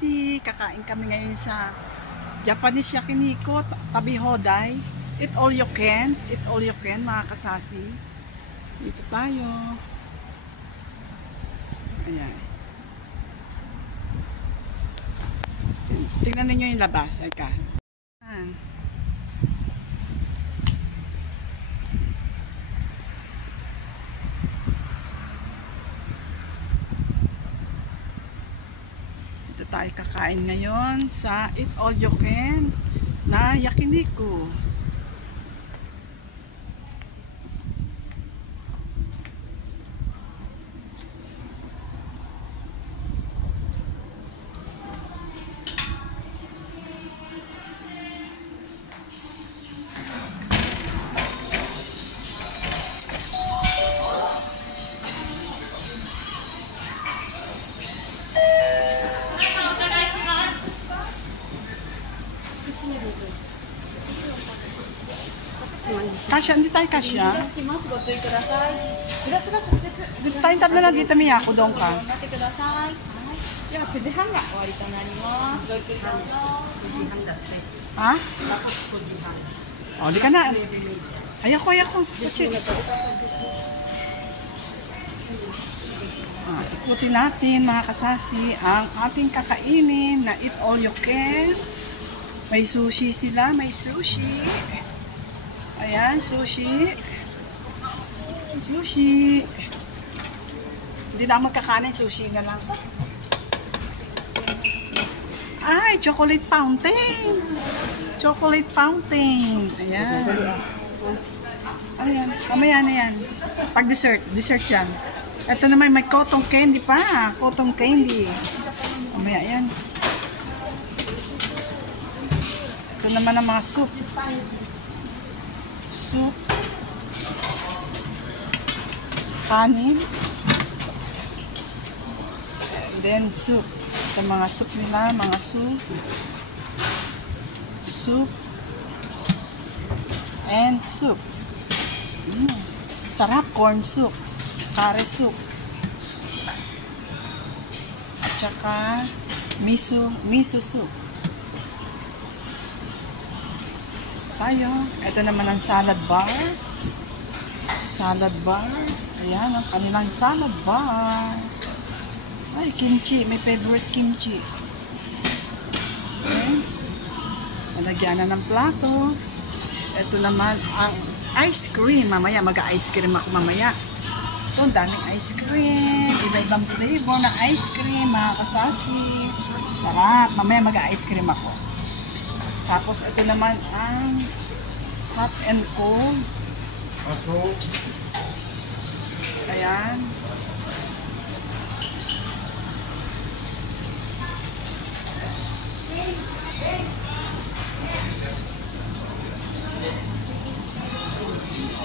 kasasi, kakain kami ngayon sa Japanese Yakiniku, tabi Hoday. Eat all you can, mga kasasi. Dito tayo. Ayan. Tingnan ninyo yung labas. Ayan. Tayo kakain ngayon sa Eat All You Can na Yakiniku. Kasya, hindi tayo kasya. Dito tayong tatlo lang dito, Mia. Ako doon ka. Ha? O, di ka na. Ayako. Ikutin natin, mga kasasi, ang ating kakainin na Eat All You Can. May sushi sila, may sushi. Ayan, sushi. Sushi. Hindi na magkakanin, sushi na lang. Ay, chocolate fountain. Chocolate fountain. Ayan. Ayan, mamaya na yan. Pag dessert yan. Ito naman, may cotton candy pa. Cotton candy. Mamaya yan. Ito naman ang mga soup. Soup, kanin, and then soup. Ito mga soup nila, mga soup, and soup. Sarap, corn soup, curry soup, at saka miso soup. Tayo. Ito naman ang salad bar. Salad bar. Ayan, ang kanilang salad bar. Ay, kimchi. May favorite kimchi. Okay. Malagyan na ng plato. Ito naman ang ice cream. Mamaya, mag-ice cream ako mamaya. Ito, ang daming ice cream. Iba-ibang flavor na ice cream, mga kasasi. Sarap. Mamaya, mag-ice cream ako. Tapos, ito naman ang hot and cold. Ayan.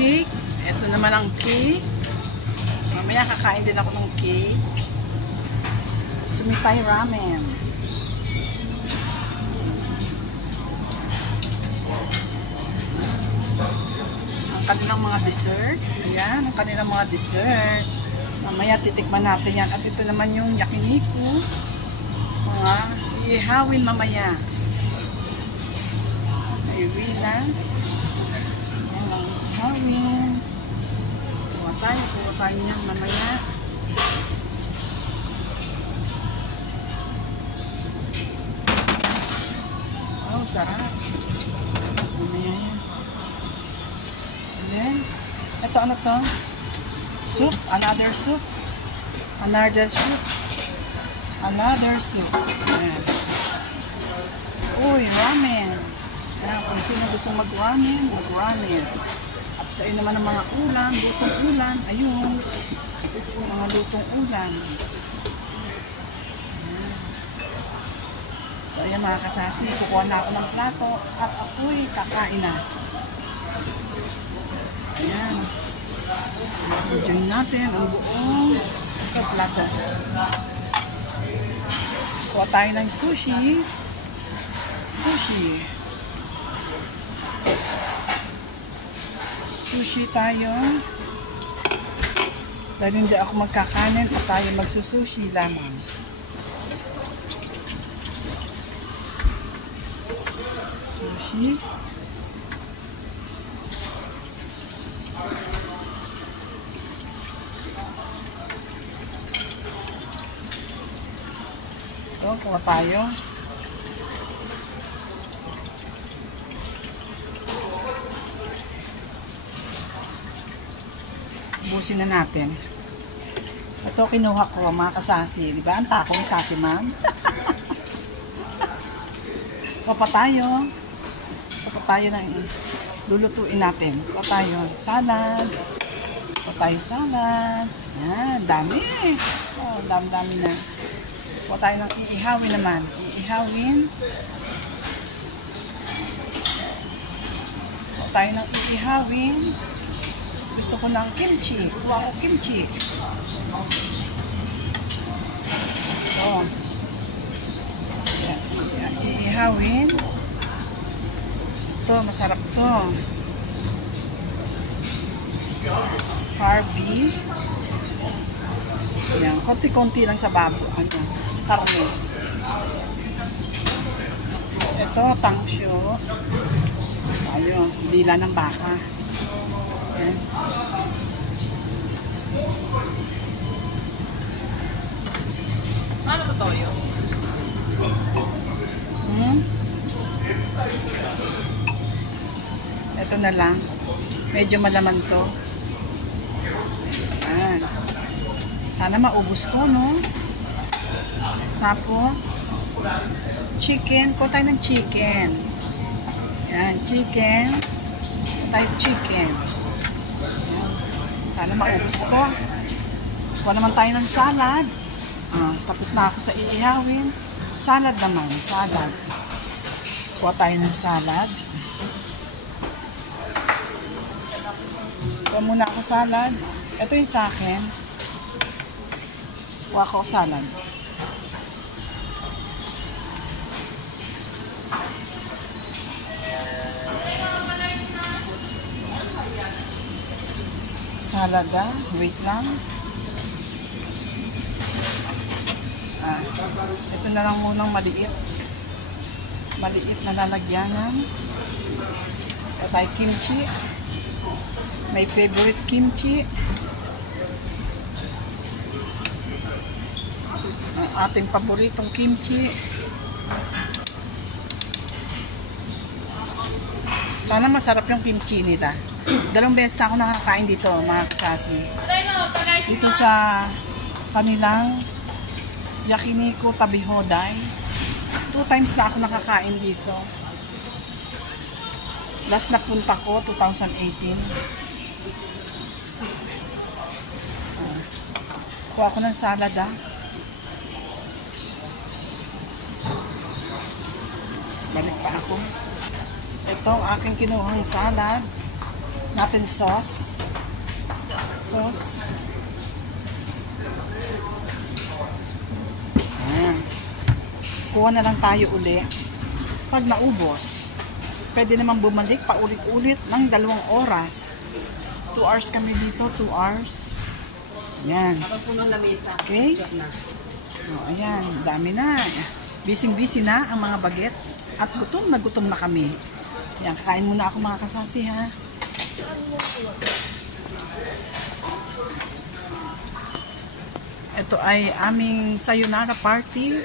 Cake. Ito naman ang cake. Mamaya, kakain din ako ng cake. Sumitay ramen. Kanilang mga dessert. Ayan, ang kanilang mga dessert. Mamaya titikman natin yan. At ito naman yung Yakiniku. Mga ihawin mamaya. May wina. Ayan ang ihawin. Kuha tayo yan mamaya. Oh, sarap. Mamaya yan. Then, ito ano to? Soup, another soup. Another soup. Ayan. Uy, ramen. Ayan, kung sino gusto mag-ramen. Tapos ayun naman ang mga ulam, lutong ulam. Ayun. Mga lutong ulam. Ayan. So, ayan mga kasasi, kukuha na ako ng plato at ako'y kakain na. Ayan. Diyan natin ang buong plato. Kuha tayo ng sushi. Sushi tayo. Dahil hindi ako magkakanin at tayo magsusushi lamang. Sushi. Ito, kuha tayo. Ubusin na natin. Ito kinuha ko mga kasasi. Di ba? Ang tako ni sasi, ma'am. Papatayo. Papatayo na lulutuin natin. Papatayo. Salad. Papatayo salad. Yan. Dami. Oh, dami na. Papatayo ng iihawin naman. Iihawin. Papatayo ng iihawin. Gusto ko ng kimchi. Kuha ko kimchi. Ito. Yan. Iihawin. Ito, masarap to. Carby. Yan. Konti-konti lang sa babo. Ano? Karne. Ito, tangsyo. Ayun. Dila ng baka. Yan. Ano to yun? Ito na lang. Medyo malaman to. Ayan. Sana maubos ko, no? Tapos, chicken. Kuha tayo ng chicken. Ayan, chicken. Kuha tayo chicken. Ayan. Sana maubos ko. Kuha naman tayo ng salad. Tapos na ako sa iihawin. Salad naman. Salad. Kuha tayo ng salad. Kuha muna ako salad. Ito yung sa akin. Kuha ko salad. Salad wait lang. Ito na lang munang maliit. Maliit na lalagyanan. Ito tayo kimchi. My favorite kimchi. Ang ating paboritong kimchi. Sana masarap yung kimchi nila. Dalawang beses na ako nakakain dito, mga kasasi. Dito sa kanilang Yakiniku Tabihoday. 2 times na ako nakakain dito. Last na punta ko, 2018. Kuha ko ng salad, Balik pa ako. Ito ang aking kinuhang salad. Natin sauce. Sauce. Ayan. Kuha na lang tayo uli. Pag naubos, pwede naman bumalik paulit-ulit ng 2 oras. 2 hours kami dito, 2 hours. Ayan. Okay? O, ayan, dami na. Busy-busy na ang mga bagets. At gutom na kami. Ayan, kakain muna ako mga kasasi, ha. Ito ay aming sayonara party.